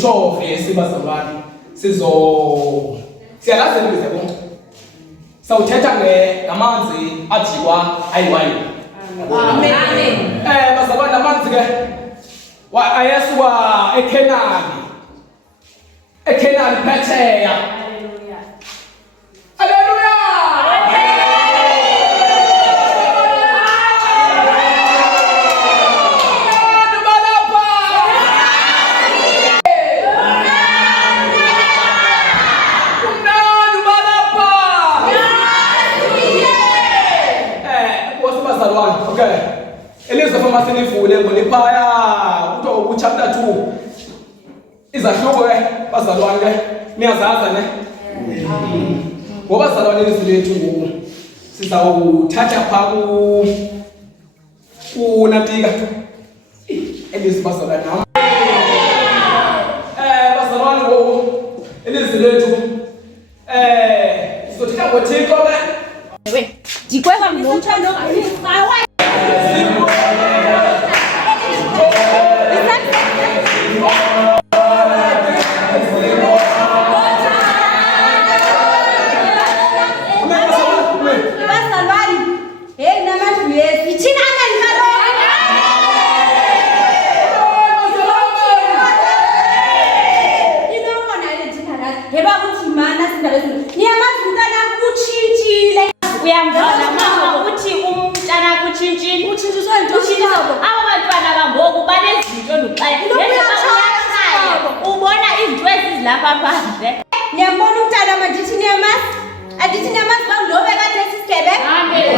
sitshove sibazalwane siyalazi lize bonke sawuthetha ngamanzi ajikwa ayiwayini. Amen. Bazalwane amanzi ke ayesuka eKhenani phetsheya. Haleluya. Okay. Elizwe fama sinifule ngoliphaya kuthiwa chapter 2. Izahluko ke bazalwane ke niyazazi ne? Ngoba bazalwane ilizwi lethu ngoku sizawuthatha pha kuNatika. Elizwi bazalwane nam. Bazalwane ngoku ilizwi lethu sizothatha ngoThixo ke. Wait, dikweka ngomthando ngawa. Ubona izinto ezilapha phandle. Niyambona umntana mandithi niyamazi? Adithi niyamazi bangilobe kade sisigebe? Amen.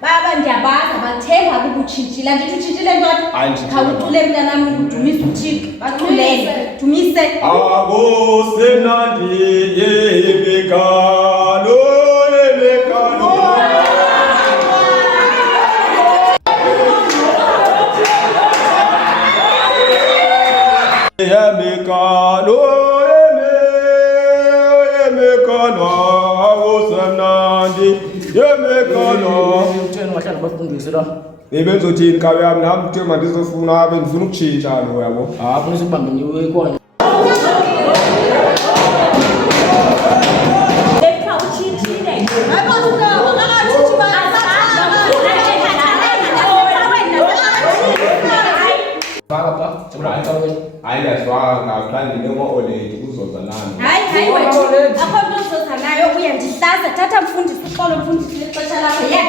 Baba ndiyabaza bathenga ukutshintshila ndithi utshintshile ndoda khawucule mntanami udumise uThixo baculele dumise akosenandi yebekalo yebekalo yemekalo akosenandi yemekalo wahlala bafundise la. Bengizothini kabe yami nami kuthe manje ngizofuna bengifuna ukutshintsha lo yabo. Funa ukubamba niwe khona. Lepha utshintshile. Hayi uqaba ngakathithi Baba, hayi ndiyazwa ngaplani nemo-oledi kuzoza nani. Hayi wethu akho nto uzoza nayo uyandihlaza thatha mfundisi uxolo mfundisi lexesha lakho ya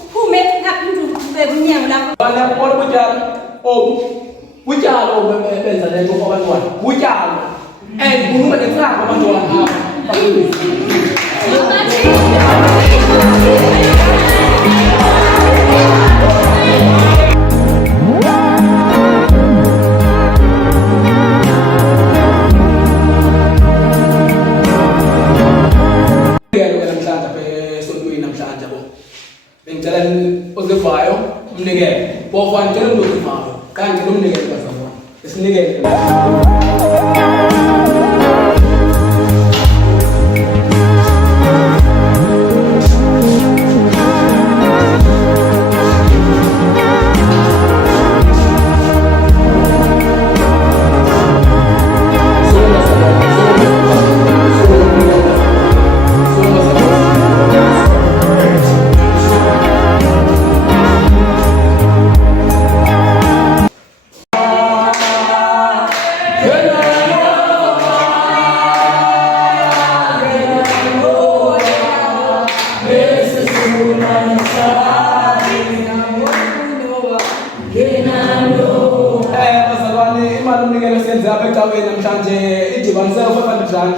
uphume ngaphinde uqhubeke unyango lakho. Bana kubona utyalo benza le nto kwabantwana utyalo and kunuka netsanga abantwana bengicela ozivayo umnikele bofa ngicela umuntu ozivayo kanti nomnikele bazalwane esinikele namhlanje idibanise u500 rand.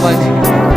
manje.